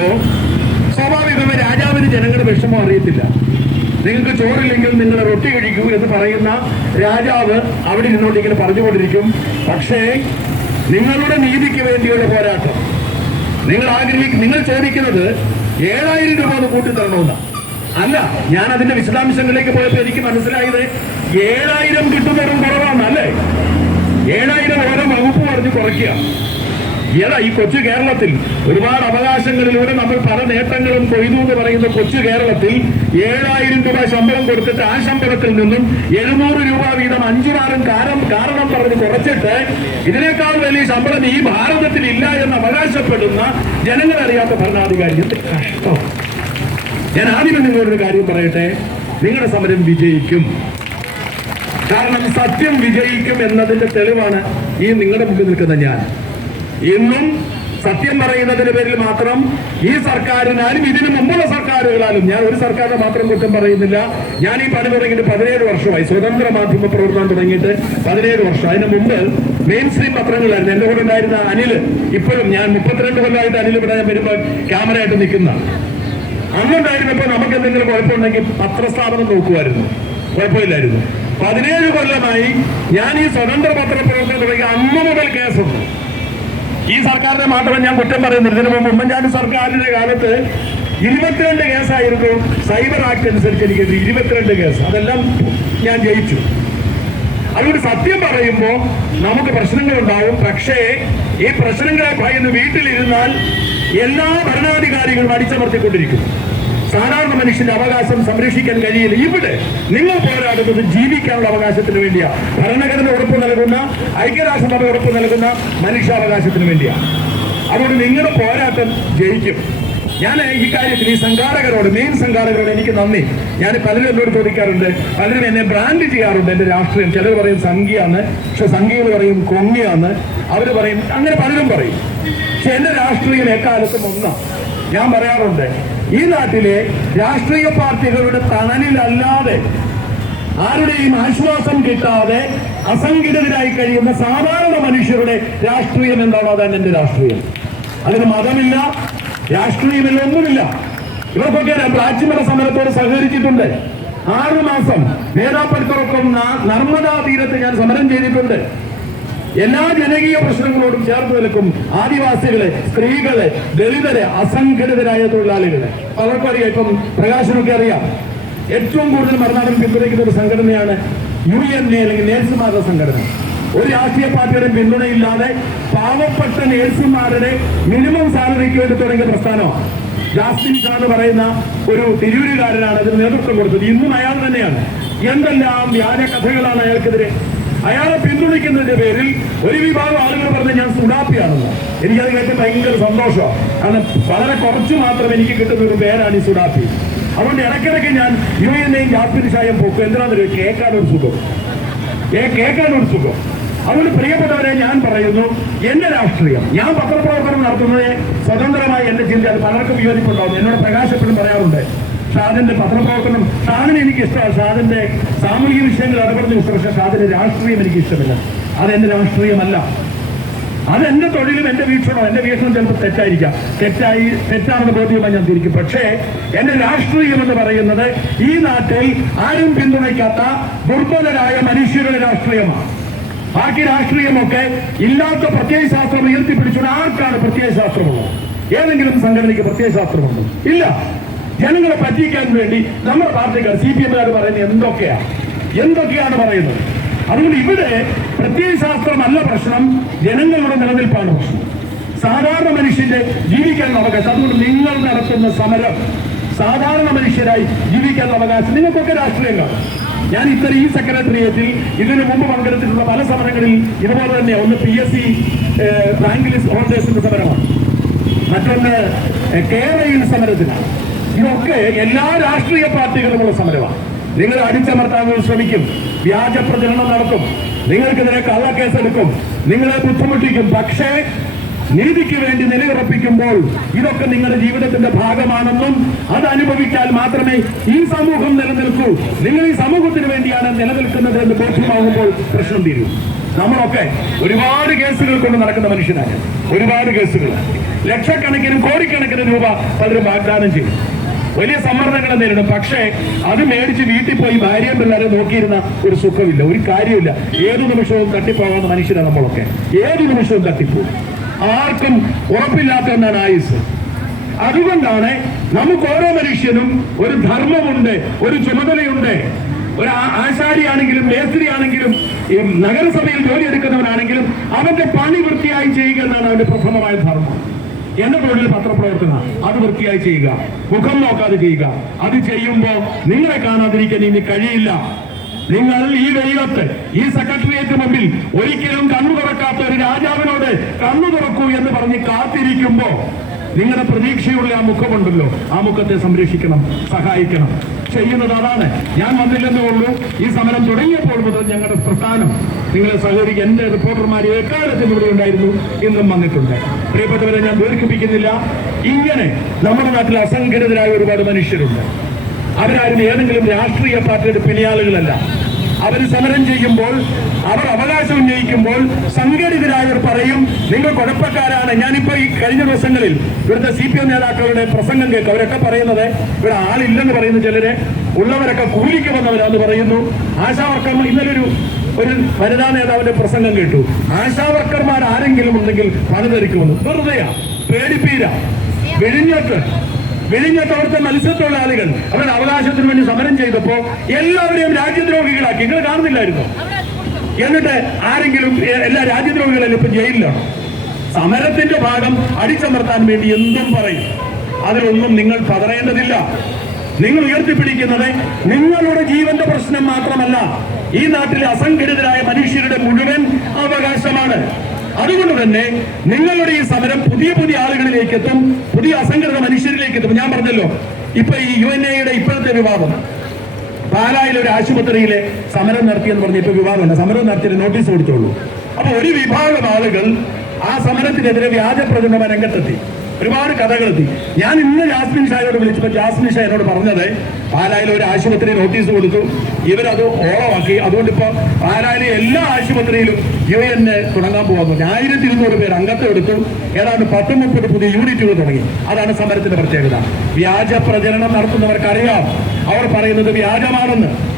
പറയുമ്പോ സ്വാഭാവികമായി രാജാവിന് ജനങ്ങളുടെ വിഷമം അറിയത്തില്ല. നിങ്ങൾക്ക് ചോറില്ലെങ്കിൽ നിങ്ങൾ റൊട്ടി കഴിക്കൂ എന്ന് പറയുന്ന രാജാവ് അവിടെ നിന്നുകൊണ്ട് ഇങ്ങനെ പറഞ്ഞുകൊണ്ടിരിക്കും. പക്ഷേ നിങ്ങളുടെ നീതിക്ക് വേണ്ടിയുള്ള പോരാട്ടം. നിങ്ങൾ ആഗ്രഹിക്കും നിങ്ങൾ ചോദിക്കുന്നത് ഏഴായിരം രൂപ ഒന്ന് കൂട്ടി തരണമെന്നാണ് അല്ല ഞാൻ അതിന്റെ വിശദാംശങ്ങളിലേക്ക് പോയപ്പോൾ എനിക്ക് മനസ്സിലായത് ഏഴായിരം കിട്ടുന്നതും കുറവാണ് അല്ലേ ഏഴായിരം ഓരോ വകുപ്പ് പറഞ്ഞ് കുറയ്ക്കുക. ഏതാ ഈ കൊച്ചു കേരളത്തിൽ ഒരുപാട് അവകാശങ്ങളിലൂടെ നമ്മൾ പല നേട്ടങ്ങളും കൊയ്തു എന്ന് പറയുന്ന കൊച്ചു കേരളത്തിൽ ഏഴായിരം രൂപ ശമ്പളം കൊടുത്തിട്ട് ആ ശമ്പളത്തിൽ നിന്നും എഴുന്നൂറ് രൂപ വീതം അഞ്ചു മാറും കാരണം കാരണം പറഞ്ഞ് കുറച്ചിട്ട് ഇതിനേക്കാൾ വലിയ ശമ്പളം ഈ ഭാരതത്തിൽ ഇല്ല എന്ന് അവകാശപ്പെടുന്ന ജനങ്ങളറിയാത്ത ഭരണാധികാരി. കഷ്ടം. ഞാൻ ആദ്യം നിങ്ങളൊരു കാര്യം പറയട്ടെ? നിങ്ങളുടെ സമരം വിജയിക്കും. കാരണം സത്യം വിജയിക്കും എന്നതിന്റെ തെളിവാണ് ഈ നിങ്ങളുടെ മുമ്പിൽ നിൽക്കുന്ന ഞാൻ. ഇന്നും സത്യം പറയുന്നതിന്റെ പേരിൽ മാത്രം ഈ സർക്കാരിനാലും ഇതിനു മുമ്പുള്ള സർക്കാരുകളാലും ഞാൻ ഒരു സർക്കാരിനെ മാത്രം കുറ്റം പറയുന്നില്ല. ഞാൻ ഈ പണി തുടങ്ങിയിട്ട് പതിനേഴ് വർഷമായി. സ്വതന്ത്ര മാധ്യമ പ്രവർത്തനം തുടങ്ങിയിട്ട് പതിനേഴ് വർഷം. അതിന് മുമ്പ് മെയിൻ സ്ട്രീം പത്രങ്ങളായിരുന്നു. എന്റെ കൂടെ ഉണ്ടായിരുന്ന അനിൽ ഇപ്പോഴും ഞാൻ മുപ്പത്തിരണ്ട് കൊല്ലമായിട്ട് അനിൽ ഇവിടെ വരുമ്പോൾ ക്യാമറ ആയിട്ട് നിൽക്കുന്ന. അന്നുണ്ടായിരുന്നപ്പോ നമുക്ക് എന്തെങ്കിലും കുഴപ്പമുണ്ടെങ്കിൽ പത്രസ്ഥാപനം നോക്കുമായിരുന്നു. കുഴപ്പമില്ലായിരുന്നു. പതിനേഴ് കൊല്ലമായി ഞാൻ ഈ സ്വതന്ത്ര പത്രപ്രവർത്തനം തുടങ്ങി. അന്ന് മുതൽ കേസുണ്ട്. ഈ സർക്കാരിനെ മാത്രം ഞാൻ കുറ്റം പറയുന്നില്ല ഇതിനു മുമ്പ് ഉമ്മൻചാണ്ടി സർക്കാരിന്റെ കാലത്ത് ഇരുപത്തിരണ്ട് കേസായിരുന്നു സൈബർ ആക്ട് അനുസരിച്ച് എനിക്ക് ഇരുപത്തിരണ്ട് കേസ്. അതെല്ലാം ഞാൻ ജയിച്ചു. അതുകൊണ്ട് സത്യം പറയുമ്പോൾ നമുക്ക് പ്രശ്നങ്ങൾ ഉണ്ടാവും പക്ഷേ ഈ പ്രശ്നങ്ങളെ ഭയന്ന് വീട്ടിലിരുന്നാൽ എല്ലാ ഭരണാധികാരികളും അടിച്ചമർത്തിക്കൊണ്ടിരിക്കും. സാധാരണ മനുഷ്യന്റെ അവകാശം സംരക്ഷിക്കാൻ കഴിയില്ല. ഇവിടെ നിങ്ങൾ പോരാടുന്നത് ജീവിക്കാനുള്ള അവകാശത്തിന് വേണ്ടിയാ. ഭരണഘടന ഉറപ്പ് നൽകുന്ന ഐക്യരാഷ്ട്രസഭ ഉറപ്പ് നൽകുന്ന മനുഷ്യാവകാശത്തിന് വേണ്ടിയാണ് അതുകൊണ്ട് നിങ്ങളുടെ പോരാട്ടം ജയിക്കും. ഞാൻ ഈ കാര്യത്തിൽ ഈ സംഘാടകരോട് മെയിൻ സംഘാടകരോട് എനിക്ക് നന്ദി. ഞാൻ പലരും എന്നോട് ചോദിക്കാറുണ്ട് പലരും എന്നെ ബ്രാൻഡ് ചെയ്യാറുണ്ട്. എന്റെ രാഷ്ട്രീയം ചിലർ പറയും സംഖ്യയാണ് പക്ഷെ സംഖ്യകൾ പറയും കൊങ്ങിയാണ്. അവർ പറയും അങ്ങനെ പലരും പറയും. പക്ഷെ എന്റെ രാഷ്ട്രീയം എക്കാലത്തും ഒന്നാണ് ഞാൻ പറയാറുണ്ട് ഈ നാട്ടിലെ രാഷ്ട്രീയ പാർട്ടികളുടെ തണലിലല്ലാതെ ആരുടെയും ആശ്വാസം കിട്ടാതെ അസംഘടിതരായി കഴിയുന്ന സാധാരണ മനുഷ്യരുടെ രാഷ്ട്രീയം എന്താണോ? അതാണ് എന്റെ രാഷ്ട്രീയം. അതിന് മതമില്ല രാഷ്ട്രീയമില്ല ഒന്നുമില്ല. ഇവർക്കൊക്കെ പ്ലാച്ചിമല സമരത്തോട് സഹകരിച്ചിട്ടുണ്ട്. ആറു മാസം നേതാക്കൾക്കൊപ്പം നർമ്മദാ തീരത്ത് ഞാൻ സമരം ചെയ്തിട്ടുണ്ട്. എല്ലാ ജനകീയ പ്രശ്നങ്ങളോടും ചേർത്ത് നിൽക്കും ആദിവാസികളെ സ്ത്രീകളെ ദളിതരെ അസംഘടിതരായ തൊഴിലാളികളെ. അവർക്കും അറിയാം ഇപ്പം പ്രകാശനൊക്കെ അറിയാം. ഏറ്റവും കൂടുതൽ മറുനാടൻ പിന്തുണയ്ക്കുന്ന ഒരു സംഘടനയാണ് യു എൻ എ അല്ലെങ്കിൽ നേഴ്സുമാരുടെ സംഘടന. ഒരു രാഷ്ട്രീയ പാർട്ടിയുടെയും പിന്തുണയില്ലാതെ പാവപ്പെട്ട നേഴ്സുമാരുടെ മിനിമം സാലറിക്ക് വേണ്ടി തുടങ്ങിയ പ്രസ്ഥാനമാണ്. ജാസ്റ്റിൻ ഷാ എന്ന് പറയുന്ന ഒരു തിരൂരുകാരനാണ് അതിന് നേതൃത്വം കൊടുത്തത്. ഇന്നും അയാൾ തന്നെയാണ്. എന്തെല്ലാം വ്യാജ കഥകളാണ് അയാൾക്കെതിരെ അയാളെ പിന്തുണയ്ക്കുന്നതിന്റെ പേരിൽ ഒരു വിഭാഗം ആളുകൾ പറഞ്ഞ് ഞാൻ സുഡാപ്പിയാണെന്ന്. എനിക്കത് കേട്ട് ഭയങ്കര സന്തോഷമാണ് കാരണം വളരെ കുറച്ച് മാത്രം എനിക്ക് കിട്ടുന്ന ഒരു പേരാണ് ഈ സുഡാപ്പി. അതുകൊണ്ട് ഇടയ്ക്കിടയ്ക്ക് ഞാൻ യു എന്നെയും ജാസ്മിൻ ചായം പോക്കും എന്തിനാണെന്നൊരു കേൾക്കാനൊരു സുഖം. ഏ കേൾക്കാൻ സുഖം. അതുകൊണ്ട് പ്രിയപ്പെട്ടവരെ ഞാൻ പറയുന്നു എന്റെ രാഷ്ട്രീയം ഞാൻ പത്രപ്രവർത്തനം നടത്തുന്നത് സ്വതന്ത്രമായി എന്റെ ചിന്ത അത് പലർക്കും വിയോജിപ്പുണ്ടാവും. എന്നോട് പ്രകാശപ്പെടും പറയാറുണ്ട്. ഷാദിന്റെ പത്രപ്രവർത്തനം. സാധനം എനിക്ക് സാധന്റെ സാമൂഹിക വിഷയങ്ങൾ ഇടപെടുന്ന ഇഷ്ടം. പക്ഷേ സാധന്റെ രാഷ്ട്രീയം എനിക്ക് ഇഷ്ടമില്ല അതെന്റെ രാഷ്ട്രീയമല്ല. അതെന്റെ തൊഴിലും എന്റെ വീക്ഷണവും. എന്റെ വീക്ഷണം ചിലപ്പോൾ തെറ്റായിരിക്കാം. തെറ്റായി തെറ്റാണെന്ന് ബോധ്യമായി ഞാൻ തിരിക്കും. പക്ഷേ എന്റെ രാഷ്ട്രീയം എന്ന് പറയുന്നത് ഈ നാട്ടിൽ ആരും പിന്തുണയ്ക്കാത്ത ദുർബലരായ മനുഷ്യരുടെ രാഷ്ട്രീയമാണ്. ബാക്കി രാഷ്ട്രീയമൊക്കെ ഇല്ലാത്ത പ്രത്യയശാസ്ത്രം ഉയർത്തിപ്പിടിച്ചുകൊണ്ട് ആർക്കാണ് പ്രത്യയശാസ്ത്രമുള്ളത്? ഏതെങ്കിലും സംഘടനയ്ക്ക് പ്രത്യയശാസ്ത്രമുണ്ടോ? ഇല്ല. ജനങ്ങളെ പറ്റിക്കാൻ വേണ്ടി നമ്മുടെ പാർട്ടിക്കാർ സി പി എമ്മുകാർ പറയുന്നത് എന്തൊക്കെയാണ് എന്തൊക്കെയാണ് പറയുന്നത്? അതുകൊണ്ട് ഇവിടെ പ്രത്യയശാസ്ത്രമല്ല പ്രശ്നം ജനങ്ങളുടെ നിലനിൽപ്പാണ് പ്രശ്നം. സാധാരണ മനുഷ്യന്റെ ജീവിക്കാനുള്ള അവകാശം. അതുകൊണ്ട് നിങ്ങൾ നടത്തുന്ന സമരം സാധാരണ മനുഷ്യരായി ജീവിക്കാനുള്ള അവകാശം. നിങ്ങൾക്കൊക്കെ രാഷ്ട്രീയം ഞാൻ ഇത്ര ഈ സെക്രട്ടേറിയറ്റിൽ ഇതിനു മുമ്പ് പങ്കെടുത്തിട്ടുള്ള പല സമരങ്ങളിൽ ഇതുപോലെ തന്നെ ഒന്ന് P S C rank list ഹോൾഡേഴ്സിന്റെ സമരമാണ്. മറ്റൊന്ന് കേരളയിൽ സമരത്തിനാണ് ഇതൊക്കെ എല്ലാ രാഷ്ട്രീയ പാർട്ടികളുമുള്ള സമരമാണ്. നിങ്ങൾ അടിച്ചമർത്താൻ ശ്രമിക്കും. വ്യാജ പ്രചരണം നടത്തും നിങ്ങൾക്കെതിരെ കള്ളക്കേസെടുക്കും. നിങ്ങളെ ബുദ്ധിമുട്ടിക്കും. പക്ഷേ നീതിക്ക് വേണ്ടി നിലയുറപ്പിക്കുമ്പോൾ ഇതൊക്കെ നിങ്ങളുടെ ജീവിതത്തിന്റെ ഭാഗമാണെന്നും അത് അനുഭവിച്ചാൽ മാത്രമേ ഈ സമൂഹം നിലനിൽക്കൂ. നിങ്ങൾ ഈ സമൂഹത്തിന് വേണ്ടിയാണ് നിലനിൽക്കുന്നത് എന്ന് ബോധ്യമാകുമ്പോൾ പ്രശ്നം തീരും. നമ്മളൊക്കെ ഒരുപാട് കേസുകൾ കൊണ്ട് നടക്കുന്ന മനുഷ്യനാണ് ഒരുപാട് കേസുകൾ. ലക്ഷക്കണക്കിന് കോടിക്കണക്കിന് രൂപ പലരും വാഗ്ദാനം ചെയ്യും വലിയ സമ്മർദ്ദങ്ങളെ നേരിടും. പക്ഷേ അത് മേടിച്ച് വീട്ടിൽ പോയി ഭാര്യയും പിള്ളേരെ നോക്കിയിരുന്ന ഒരു സുഖമില്ല ഒരു കാര്യമില്ല. ഏതു നിമിഷവും തട്ടിപ്പോകാവുന്ന മനുഷ്യരാണ് നമ്മളൊക്കെ. ഏതു നിമിഷവും തട്ടിപ്പോകും. ആർക്കും ഉറപ്പില്ലാത്ത ഒന്നാണ് ആയുസ്. അതുകൊണ്ടാണ് നമുക്ക് ഓരോ മനുഷ്യനും ഒരു ധർമ്മമുണ്ട് ഒരു ചുമതലയുണ്ട്. ഒരു ആശാരിയാണെങ്കിലും മേസ്ത്രിയാണെങ്കിലും ഈ നഗരസഭയിൽ ജോലി എടുക്കുന്നവരാണെങ്കിലും അവന്റെ പണി വൃത്തിയായി ചെയ്യുക എന്നാണ് അവന്റെ പ്രഥമമായ ധർമ്മം. എന്റെ തൊഴിൽ പത്രപ്രവർത്തന അത് വൃത്തിയായി ചെയ്യുക. മുഖം നോക്കാതെ ചെയ്യുക. അത് ചെയ്യുമ്പോ നിങ്ങളെ കാണാതിരിക്കാൻ ഇനി കഴിയില്ല. നിങ്ങൾ ഈ വെയിലത്ത് ഈ സെക്രട്ടേറിയറ്റ് മുമ്പിൽ ഒരിക്കലും കണ്ണു തുറക്കാത്ത ഒരു രാജാവിനോട് കണ്ണു തുറക്കൂ എന്ന് പറഞ്ഞ് കാത്തിരിക്കുമ്പോ നിങ്ങളുടെ പ്രതീക്ഷയുള്ള ആ മുഖമുണ്ടല്ലോ. ആ മുഖത്തെ സംരക്ഷിക്കണം സഹായിക്കണം. ചെയ്യുന്നത് അതാണ്. ഞാൻ വന്നില്ലെന്നേ ഉള്ളൂ. ഈ സമരം തുടങ്ങിയപ്പോൾ മുതൽ ഞങ്ങളുടെ പ്രസ്ഥാനം നിങ്ങളെ സഹകരിക്കുക എന്റെ റിപ്പോർട്ടർമാർ എക്കാലത്തും ഇവിടെ ഉണ്ടായിരുന്നു എന്നും വന്നിട്ടുണ്ട്. പ്രിയപ്പെട്ടവരെ ഞാൻ ദീർഘിപ്പിക്കുന്നില്ല. ഇങ്ങനെ നമ്മുടെ നാട്ടിൽ അസംഘടിതരായ ഒരുപാട് മനുഷ്യരുണ്ട്. അവരാരും ഏതെങ്കിലും രാഷ്ട്രീയ പാർട്ടിയുടെ പിണിയാളുകളല്ല അവർ സമരം ചെയ്യുമ്പോൾ അവർ അവകാശം ഉന്നയിക്കുമ്പോൾ സംഘടിതരായവർ പറയും നിങ്ങൾ കുഴപ്പക്കാരാണ്. ഞാനിപ്പോ ഈ കഴിഞ്ഞ ദിവസങ്ങളിൽ ഇവിടുത്തെ സി പി എം നേതാക്കളുടെ പ്രസംഗം കേൾക്കും അവരൊക്കെ പറയുന്നത് ഇവിടെ ആളില്ലെന്ന് പറയുന്ന ചിലര് ഉള്ളവരൊക്കെ കൂലിക്ക് വന്നവരാന്ന് പറയുന്നു. ആശാവർക്കർ ഇന്നലെ ഒരു ഒരു വനിതാ നേതാവിന്റെ പ്രസംഗം കേട്ടു. ആശാവർക്കർമാർ ആരെങ്കിലും ഉണ്ടെങ്കിൽ പണിതെറിക്കുമെന്ന് വെറുതെയാ. പേടിപ്പീര. വെടിഞ്ഞോട്ട്. വെളിഞ്ഞത്ത് അവിടുത്തെ മത്സ്യത്തൊഴിലാളികൾ. അവരുടെ അവകാശത്തിന് വേണ്ടി സമരം ചെയ്തപ്പോ എല്ലാവരെയും രാജ്യദ്രോഹികളാക്കി. നിങ്ങൾ കാണുന്നില്ലായിരുന്നു? എന്നിട്ട് ആരെങ്കിലും എല്ലാ രാജ്യദ്രോഹികളും ഇപ്പൊ ജയിലിലാണ്? സമരത്തിന്റെ ഭാഗം അടിച്ചമർത്താൻ വേണ്ടി എന്തും പറയും. അതിലൊന്നും നിങ്ങൾ പതറേണ്ടതില്ല. നിങ്ങൾ ഉയർത്തിപ്പിടിക്കുന്നത് നിങ്ങളുടെ ജീവന്റെ പ്രശ്നം മാത്രമല്ല ഈ നാട്ടിലെ അസംഘടിതരായ മനുഷ്യരുടെ മുഴുവൻ അവകാശമാണ്. അതുകൊണ്ട് തന്നെ നിങ്ങളുടെ ഈ സമരം പുതിയ പുതിയ ആളുകളിലേക്ക് എത്തും പുതിയ അസംഘടിത മനുഷ്യരിലേക്ക് എത്തും ഞാൻ പറഞ്ഞല്ലോ ഇപ്പൊ ഈ യു എൻ എയുടെ ഇപ്പോഴത്തെ വിവാദം. പാലായിലെ ഒരു ആശുപത്രിയിലെ സമരം നടത്തിയെന്ന് പറഞ്ഞ ഇപ്പൊ വിവാദമുണ്ട്. സമരം നടത്തിയ നോട്ടീസ് കൊടുത്തോളൂ അപ്പൊ ഒരു വിഭാഗം ആളുകൾ ആ സമരത്തിനെതിരെ വ്യാജ പ്രചരണ രംഗത്തെത്തി. ഒരുപാട് കഥകളെത്തി ഞാൻ ഇന്ന് ജാസ്മിൻ ഷായോട് വിളിച്ചപ്പോൾ ജാസ്മിൻ ഷാ എന്നോട് പറഞ്ഞത് പാലായിൽ ഒരു ആശുപത്രി നോട്ടീസ് കൊടുത്തു. ഇവരത് ഓളമാക്കി. അതുകൊണ്ട് ഇപ്പൊ പാലായിലെ എല്ലാ ആശുപത്രിയിലും യു എൻ തുടങ്ങാൻ പോകുന്നു. ആയിരത്തി ഇരുന്നൂറ് പേർ അംഗത്വം എടുത്തു. ഏതാണ്ട് പത്ത് മുപ്പത് പുതിയ യൂണിറ്റുകൾ തുടങ്ങി. അതാണ് സമരത്തിന്റെ പ്രത്യേകത. വ്യാജ പ്രചരണം നടത്തുന്നവർക്കറിയാം. അവർ പറയുന്നത് വ്യാജമാണെന്ന്.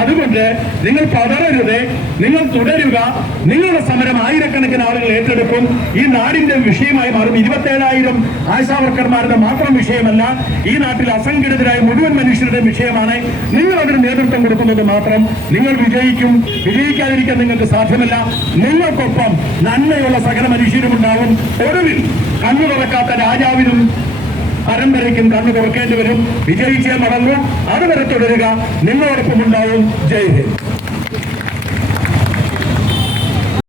അതുകൊണ്ട് നിങ്ങൾ പതറരുത് നിങ്ങൾ തുടരുക. നിങ്ങളുടെ സമരം ആയിരക്കണക്കിന് ആളുകൾ ഏറ്റെടുക്കും. ഈ നാടിന്റെ വിഷയമായി മാറും. ഇരുപത്തേഴായിരം ആശാവർക്കർമാരുടെ മാത്രം വിഷയമല്ല ഈ നാട്ടിൽ അസംഘടിതരായ മുഴുവൻ മനുഷ്യരുടെ വിഷയമാണ്. നിങ്ങൾ അതിന് നേതൃത്വം കൊടുക്കുന്നത് മാത്രം നിങ്ങൾ വിജയിക്കും. വിജയിക്കാതിരിക്കാൻ നിങ്ങൾക്ക് സാധ്യമല്ല. നിങ്ങൾക്കൊപ്പം നന്മയുള്ള സകല മനുഷ്യരും ഉണ്ടാവും. ഒടുവിൽ കണ്ണു തുറക്കാത്ത രാജാവിനും പരമ്പരയ്ക്കും കണ്ണു തുറക്കേണ്ടി വരും. വിജയിച്ചേ മടങ്ങും അതുവരെ തുടരുക. നിങ്ങളോടൊപ്പം ഉണ്ടാവും. ജയ് ഹിന്ദ്.